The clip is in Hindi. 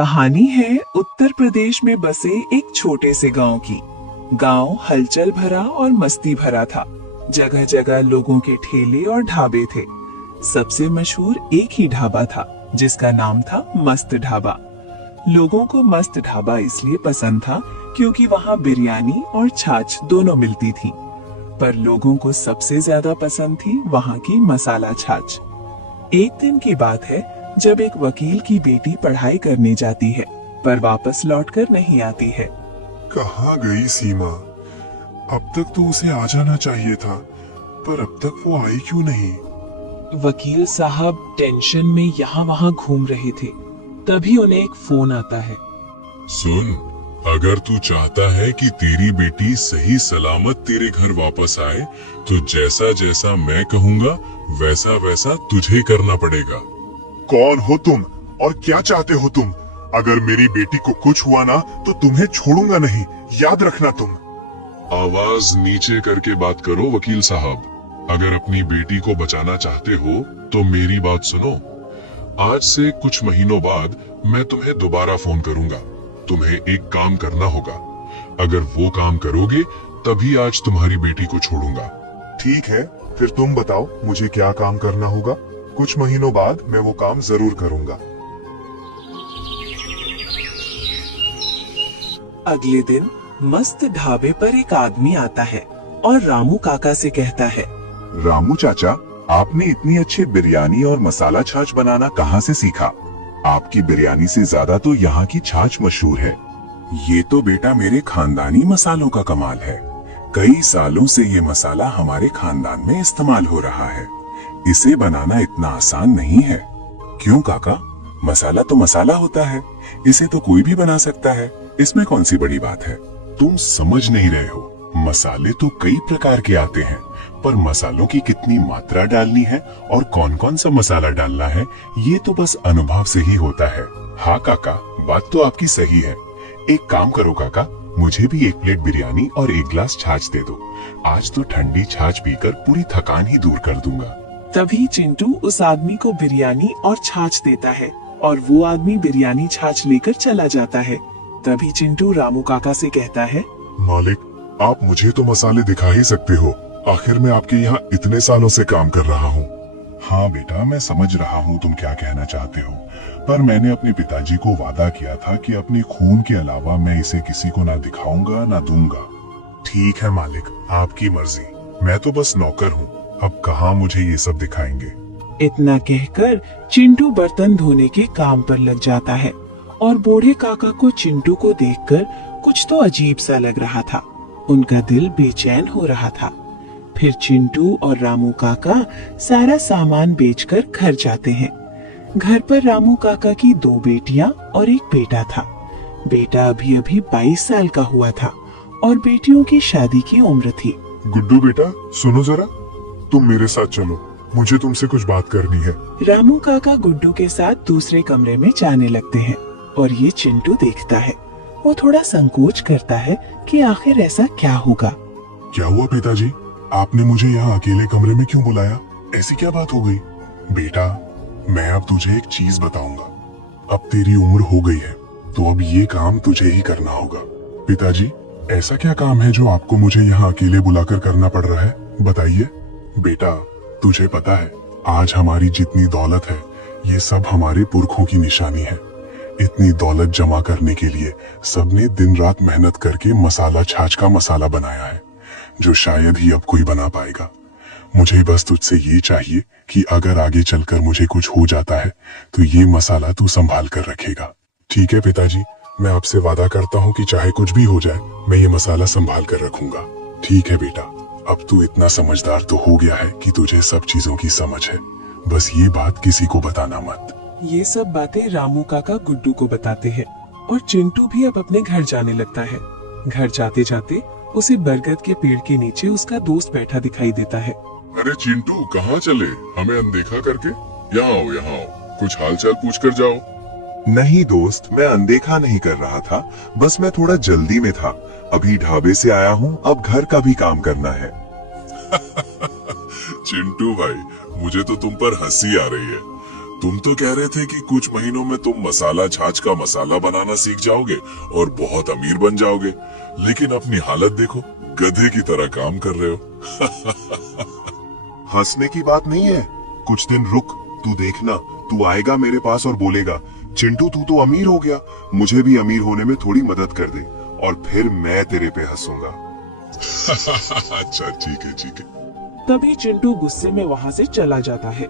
कहानी है उत्तर प्रदेश में बसे एक छोटे से गांव की। गांव हलचल भरा और मस्ती भरा था। जगह जगह लोगों के ठेले और ढाबे थे। सबसे मशहूर एक ही ढाबा था जिसका नाम था मस्त ढाबा। लोगों को मस्त ढाबा इसलिए पसंद था क्योंकि वहाँ बिरयानी और छाछ दोनों मिलती थी। पर लोगों को सबसे ज्यादा पसंद थी वहाँ की मसाला छाछ। एक दिन की बात है जब एक वकील की बेटी पढ़ाई करने जाती है पर वापस लौटकर नहीं आती है। कहाँ गई सीमा? अब तक तो उसे आ जाना चाहिए था, पर अब तक वो आई क्यों नहीं? वकील साहब टेंशन में यहाँ वहाँ घूम रहे थे। तभी उन्हें एक फोन आता है। सुन, अगर तू चाहता है कि तेरी बेटी सही सलामत तेरे घर वापस आए, तो जैसा जैसा मैं कहूँगा वैसा वैसा तुझे करना पड़ेगा। कौन हो तुम और क्या चाहते हो तुम? अगर मेरी बेटी को कुछ हुआ ना तो तुम्हें छोड़ूंगा नहीं, याद रखना तुम। आवाज नीचे करके बात करो वकील साहब। अगर अपनी बेटी को बचाना चाहते हो तो मेरी बात सुनो। आज से कुछ महीनों बाद मैं तुम्हें दोबारा फोन करूंगा। तुम्हें एक काम करना होगा। अगर वो काम करोगे तभी आज तुम्हारी बेटी को छोड़ूंगा। ठीक है, फिर तुम बताओ मुझे क्या काम करना होगा। कुछ महीनों बाद मैं वो काम जरूर करूंगा। अगले दिन मस्त ढाबे पर एक आदमी आता है और रामू काका से कहता है, रामू चाचा, आपने इतनी अच्छी बिरयानी और मसाला छाछ बनाना कहाँ से सीखा? आपकी बिरयानी से ज्यादा तो यहाँ की छाछ मशहूर है। ये तो बेटा मेरे खानदानी मसालों का कमाल है। कई सालों से ये मसाला हमारे खानदान में इस्तेमाल हो रहा है। इसे बनाना इतना आसान नहीं है। क्यों काका? मसाला तो मसाला होता है, इसे तो कोई भी बना सकता है। इसमें कौन सी बड़ी बात है? तुम समझ नहीं रहे हो। मसाले तो कई प्रकार के आते हैं, पर मसालों की कितनी मात्रा डालनी है और कौन कौन सा मसाला डालना है, ये तो बस अनुभव से ही होता है। हाँ काका, बात तो आपकी सही है। एक काम करो काका, मुझे भी एक प्लेट बिरयानी और एक गिलास छाछ दे दो। आज तो ठंडी छाछ पीकर पूरी थकान ही दूर कर दूंगा। तभी चिंटू उस आदमी को बिरयानी और छाछ देता है और वो आदमी बिरयानी छाछ लेकर चला जाता है। तभी चिंटू रामू काका से कहता है, मालिक, आप मुझे तो मसाले दिखा ही सकते हो। आखिर मैं आपके यहाँ इतने सालों से काम कर रहा हूँ। हाँ बेटा, मैं समझ रहा हूँ तुम क्या कहना चाहते हो, पर मैंने अपने पिताजी को वादा किया था कि अपने खून के अलावा मैं इसे किसी को ना दिखाऊंगा ना दूंगा। ठीक है मालिक, आपकी मर्जी। मैं तो बस नौकर हूँ। अब कहाँ मुझे ये सब दिखाएंगे। इतना कहकर चिंटू बर्तन धोने के काम पर लग जाता है और बूढ़े काका को चिंटू को देखकर कुछ तो अजीब सा लग रहा था। उनका दिल बेचैन हो रहा था। फिर चिंटू और रामू काका सारा सामान बेचकर घर जाते हैं। घर पर रामू काका की 2 बेटियां और एक बेटा था। बेटा अभी अभी 22 साल का हुआ था और बेटियों की शादी की उम्र थी। गुड्डू बेटा, सुनो जरा, तुम मेरे साथ चलो, मुझे तुमसे कुछ बात करनी है। रामू काका गुड्डू के साथ दूसरे कमरे में जाने लगते हैं और ये चिंटू देखता है। वो थोड़ा संकोच करता है कि आखिर ऐसा क्या होगा। क्या हुआ पिताजी? आपने मुझे यहाँ अकेले कमरे में क्यों बुलाया? ऐसी क्या बात हो गई? बेटा, मैं अब तुझे एक चीज बताऊंगा। अब तेरी उम्र हो गई है, तो अब ये काम तुझे ही करना होगा। पिताजी, ऐसा क्या काम है जो आपको मुझे यहाँ अकेले बुलाकर करना पड़ रहा है? बताइए। बेटा, तुझे पता है, आज हमारी जितनी दौलत है ये सब हमारे पुरखों की निशानी है। इतनी दौलत जमा करने के लिए सबने दिन रात मेहनत करके मसाला छाछ का मसाला बनाया है, जो शायद ही अब कोई बना पाएगा। मुझे बस तुझसे ये चाहिए कि अगर आगे चलकर मुझे कुछ हो जाता है तो ये मसाला तू संभाल कर रखेगा। ठीक है पिताजी, मैं आपसे वादा करता हूँ कि चाहे कुछ भी हो जाए मैं ये मसाला संभाल कर रखूंगा। ठीक है बेटा, अब तू इतना समझदार तो हो गया है कि तुझे सब चीजों की समझ है। बस ये बात किसी को बताना मत। ये सब बातें रामू काका गुड्डू को बताते हैं और चिंटू भी अब अपने घर जाने लगता है। घर जाते जाते उसे बरगद के पेड़ के नीचे उसका दोस्त बैठा दिखाई देता है। अरे चिंटू, कहाँ चले? हमें अनदेखा करके? यहाँ आओ, यहाँ आओ, कुछ हालचाल पूछ कर जाओ। नहीं दोस्त, मैं अनदेखा नहीं कर रहा था, बस मैं थोड़ा जल्दी में था। अभी ढाबे से आया हूँ, अब घर का भी काम करना है। चिंटू भाई, मुझे तो तुम पर हंसी आ रही है। तुम तो कह रहे थे कि कुछ महीनों में तुम मसाला छाछ का मसाला बनाना सीख जाओगे और बहुत अमीर बन जाओगे, लेकिन अपनी हालत देखो, गधे की तरह काम कर रहे हो। हंसने की बात नहीं है, कुछ दिन रुक, तू देखना, तू आएगा मेरे पास और बोलेगा, चिंटू तू तो अमीर हो गया, मुझे भी अमीर होने में थोड़ी मदद कर दे, और फिर मैं तेरे पे हंसूंगा। अच्छा ठीक है ठीक है। तभी चिंटू गुस्से में वहाँ से चला जाता है।